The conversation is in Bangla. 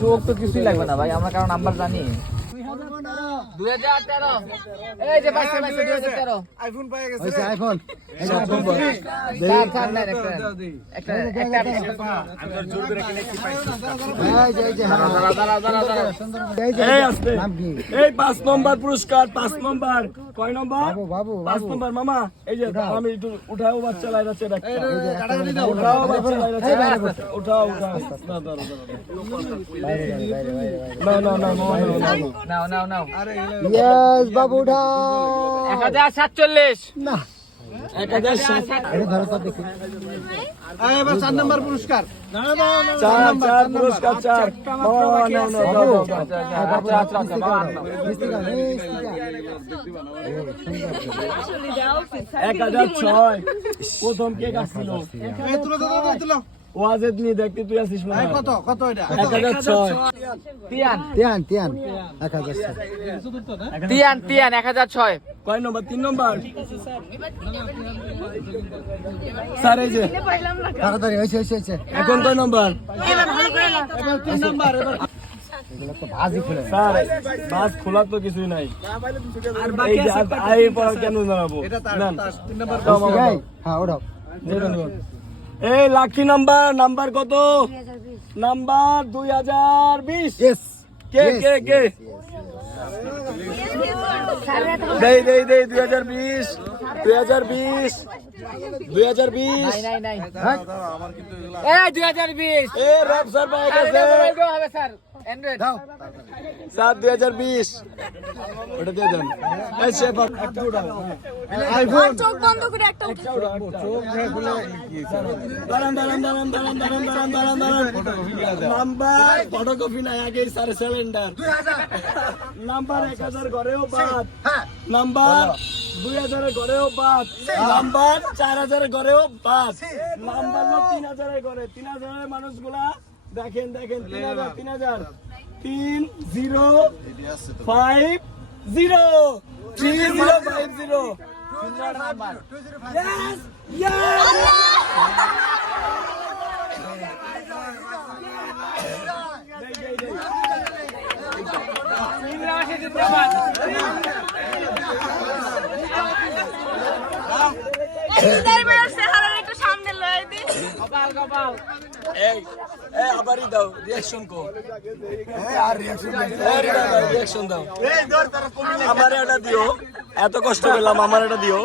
চোখ তো কিছুই লাগবে না ভাই, আমরা কারণ নাম্বার জানি। 2013 এই যে পাইছে 2013 আইফোন পেয়ে গেছে হইছে আইফোন আমরা জোর করে কিনে কি পাইছি এই যে এই আসবে নাম কি এই 5 নম্বর পুরস্কার 5 নম্বর কয় নম্বর বাবু 5 নম্বর মামা এই যে আমি একটু উঠাও বাচ্চা লাইরাছে একটা কাটাকাটি দাও উঠাও বাচ্চা লাইরাছে উঠাও না ইয়েস বাবু উঠাও 1047 না 1007 এটা ধরো তো দেখি এবার 4 নম্বর পুরস্কার চার পুরস্কার 4 প্রথম কে আসছিল ওয়াজেদ নি দেখতে তুই আসিস মনে হয় কত এটা 1006 তিয়ান 1006 কয় নম্বর 3 নম্বর স্যার এই যে তাড়াতাড়ি হইছে এখন কয় নম্বর এবার 3 নম্বর এবার এগুলো তো ভাজি খুলে স্যার বাস খোলা তো কিছুই নাই আর বাকি আছে আই পর কেন জানাবো এটা তার 3 নম্বর গাই হ্যাঁ ওড়াও এই লাকি নাম্বার কত নাম্বার 2020 ইয়েস কে দেই 2020 নাই এই 2020 এ রব স্যার পায় গেছে হবে স্যার অ্যান্ড্রয়েড দাও 7 2020 ওটা দিয়ে দেন এই শেফ একটা উঠাও আর চোখ বন্ধ করে একটা উঠে দাঁড়ান নাম্বার ফটোকপি নাই আগে স্যার সিলিন্ডার নাম্বার 1000 ঘরেও বাদ নাম্বার 2000 এর ঘরেও বাদ নাম্বার 4000 এর ঘরেও বাদ নাম্বার 3000 এর ঘরে 3000 এর মানুষগুলা দেখেন 3000 3050 নাম্বার একটু সামনে লয়ে দি কপাল এই আবারই দাও রিঅ্যাকশন কো আর রিঅ্যাকশন দাও আমার এটা দিও এত কষ্ট পেলাম আমার এটা দিও